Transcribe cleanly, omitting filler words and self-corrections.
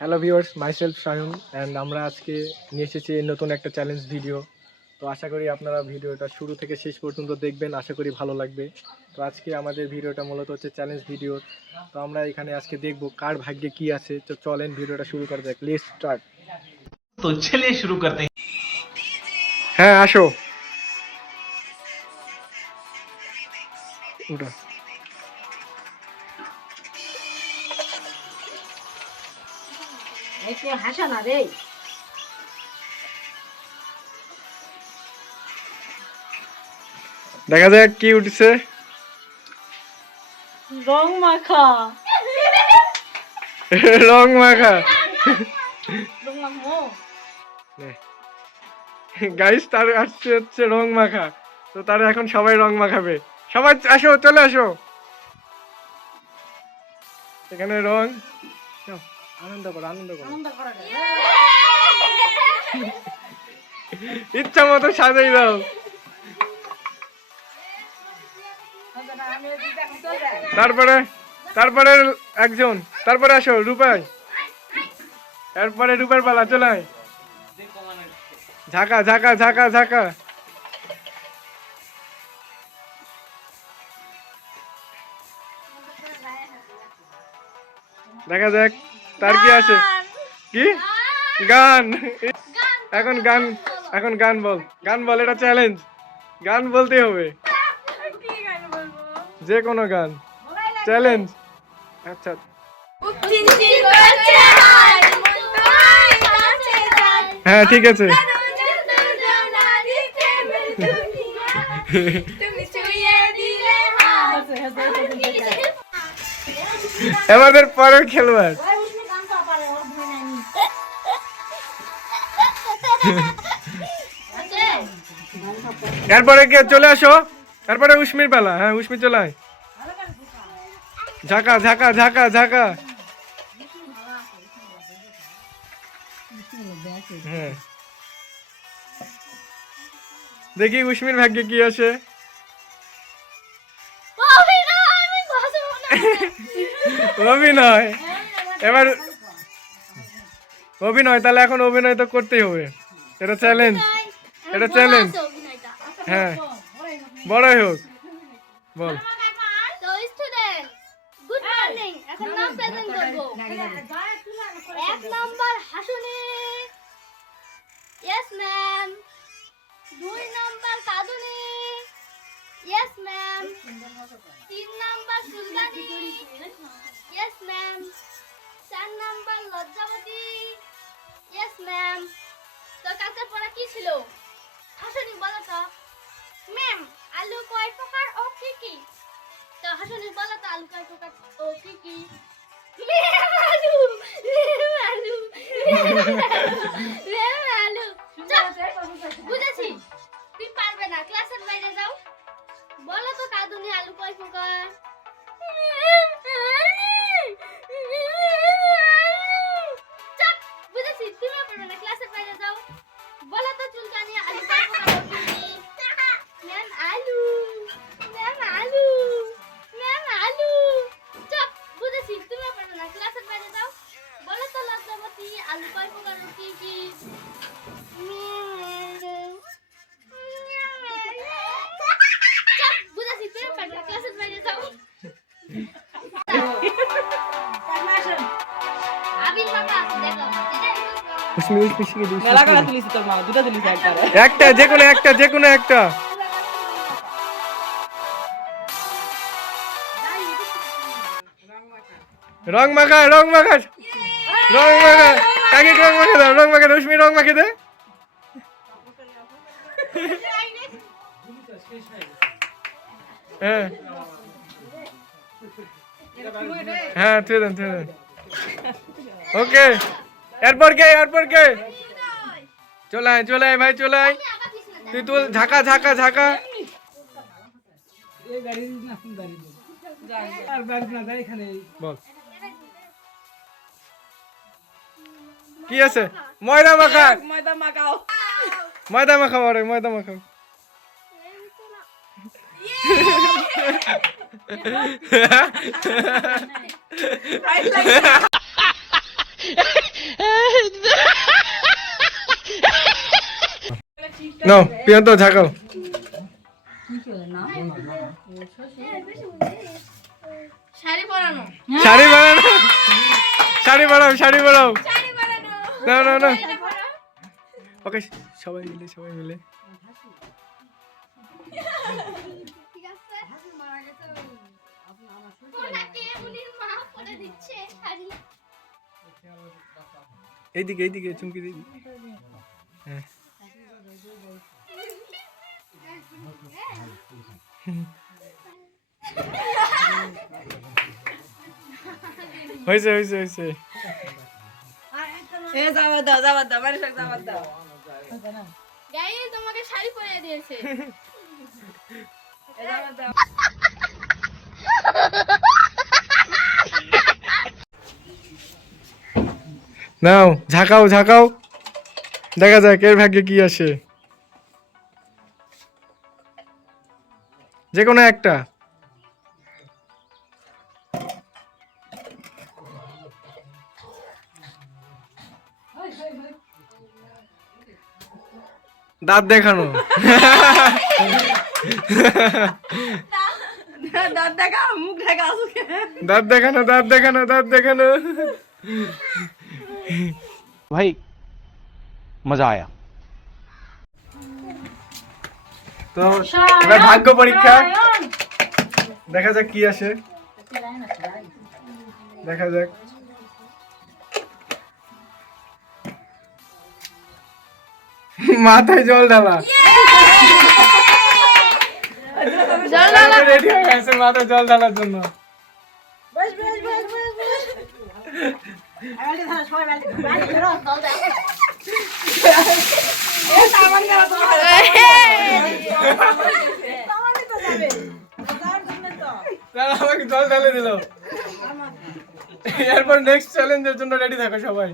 Hello viewers, myself Sayan and আমরা আজকে নিয়ে এসেছি নতুন একটা চ্যালেঞ্জ ভিডিও। তো আশা করি আপনারা ভিডিওটা শুরু থেকে শেষ পর্যন্ত দেখবেন, আশা করি ভালো লাগবে। তো আজকে আমাদের ভিডিওটা মূলত হচ্ছে চ্যালেঞ্জ ভিডিও। তো আমরা এখানে আজকে দেখব কার ভাগ্যে কি আছে। তো চলেন ভিডিওটা শুরু করা যাক। Let's start. তো চলিए शुरू करते हैं। হ্যাঁ আসো, উঠো। হাসা না রে, দেখা যাক কি উঠছে। রং মাখা রং মাখা গাইস, তার আসছে হচ্ছে রং মাখা। তো তারা এখন সবাই রং মাখাবে। সবাই আসো, চলে আসো এখানে রং। আনন্দ করো, আনন্দ করো, ইচ্ছা মতো সাজাই দাও। তারপরে তারপরে একজন, তারপরে আসো রূপাই, এরপরে রূপার পালা। চলাই ঝাঁকা ঝাঁকা ঝাঁকা ঝাঁকা। দেখা যাক তার কি আছে। কি গান? এখন গান, এখন গান বল, গান বল, এটা চ্যালেঞ্জ। গান বলতে হবে, যে কোনো গান, চ্যালেঞ্জ। আচ্ছা হ্যাঁ ঠিক আছে। আমাদের পরের খেলোয়াড়। এরপরে কে? চলে আসো, তারপরে উষ্মির পালা। হ্যাঁ উষ্মি চলে আয়। ঝাঁকা ঝাঁকা ঝাঁকা ঝাঁকা। হ্যাঁ দেখি উষ্মির ভাগ্যে কি আছে। অভিনয়, এবার অভিনয়। তাহলে এখন অভিনয় তো করতেই হবে, এটা চ্যালেঞ্জ, এটা চ্যালেঞ্জ। হ্যাঁ বড়ই হোক, বল। গুড মর্নিং, এখন নাম প্রেজেন্ট করব। 1 number Hasuni, yes ma'am. 2 number Kaduni, yes ma'am. 3 number Sultani, yes ma'am. 4 number Lajjabati, yes ma'am. তো কালকে পড়া কি ছিল? হাসুনি বলো তো। ম্যাম, আলু কয় প্রকার ও কি কি? তো হাসুনি বলো তো, আলু কয় প্রকার ও কি কি? ম্যাম আলু, ম্যাম আলু, ম্যাম আলু। বুঝেছি, তুই পারবে না, ক্লাসের বাইরে যাও। বলো তো কাদুনি, আলু কয় প্রকার? চুপ, বুঝেছি, তুমিও পারবে না, ক্লাসের বাইরে যাও। বলো তো চুলকানি, আলু কয় প্রকার? ম্যাম আলু, ম্যাম আলু, ম্যাম আলু। চুপ, বুঝেছি, তুমিও পারবে না, ক্লাসের বাইরে যাও। বলো তো লজ্জাবতী, আলু কয় প্রকার ও কি কি? চুপ, বুঝেছি, তুমিও পারবে না, ক্লাসের বাইরে যাও। আবির মামা আছে, দেখো। উষ্মি উষ্মি শিখে দিস। মেলা করা তুলিছি তোর মা, দুটো তুলিছি একবারে। একটা, যে কোনো একটা, যে কোনো একটা। রং মাখা, রং মাখা, রং মাখা। কাকে রং মাখা দাও, রং মাখা দাও। উষ্মি রং মাখে দে। হ্যাঁ হ্যাঁ তুই দেন, তুই দেন। ওকে, এরপর কে? এরপর কে? চলে আয়, চলে আয় ভাই, চলে আয়। তুই তুল, ঝাঁকা ঝাঁকা ঝাঁকা। বল কি আছে? ময়দা মাখা। ময়দা মাখাও। ময়দা মাখা মারে, ময়দা মাখা। নাও পিয়ন্ত ঝাঁকাও। শাড়ি পরানো শাড়ি বানানো, শাড়ি বানাও, শাড়ি বানাও। শাড়ি পরানো না না না, শাড়ি পরা ওকে সবাই মিলে, সবাই মিলে। ঠিক আছে ওনাকে উনির মা পরে দিচ্ছে শাড়ি এইদিকে, এইদিকে চুমকি দিদি। হ্যাঁ হয়েছে হয়েছে হয়েছে। এ যাবার দাও, যাবার দাও, বাড়ি সব যাবার দাও। গাইস তোমাকে শাড়ি পরিয়ে দিয়েছে এ যাবার দাও। নাও ঝাঁকাও, ঝাঁকাও, দেখা যাক এর ভাগ্যে কি আসে। যে কোনো একটা। দাঁত দেখানো। দাঁত দেখা, মুখ ঢাকা আসুকে। দাঁত দেখানো, দাঁত দেখানো, দাঁত দেখানো। भाई मजा आया। তো এবার ভাগ্য পরীক্ষা, দেখা যাক কি আসে, দেখা যাক। মাথায় জল ঢালা। রেডি হয়ে গেছে মাথায় জল ঢালার জন্য। বস বস বস বস বস। আরে ধর সবাই বাড়ি ধরো, জল দাও। এ সামান দাও তো। সামানই তো যাবে। যার জন্য তো। তাহলে আমাকে জল ঢেলে দিল। এরপর নেক্সট চ্যালেঞ্জের জন্য রেডি থাকো সবাই।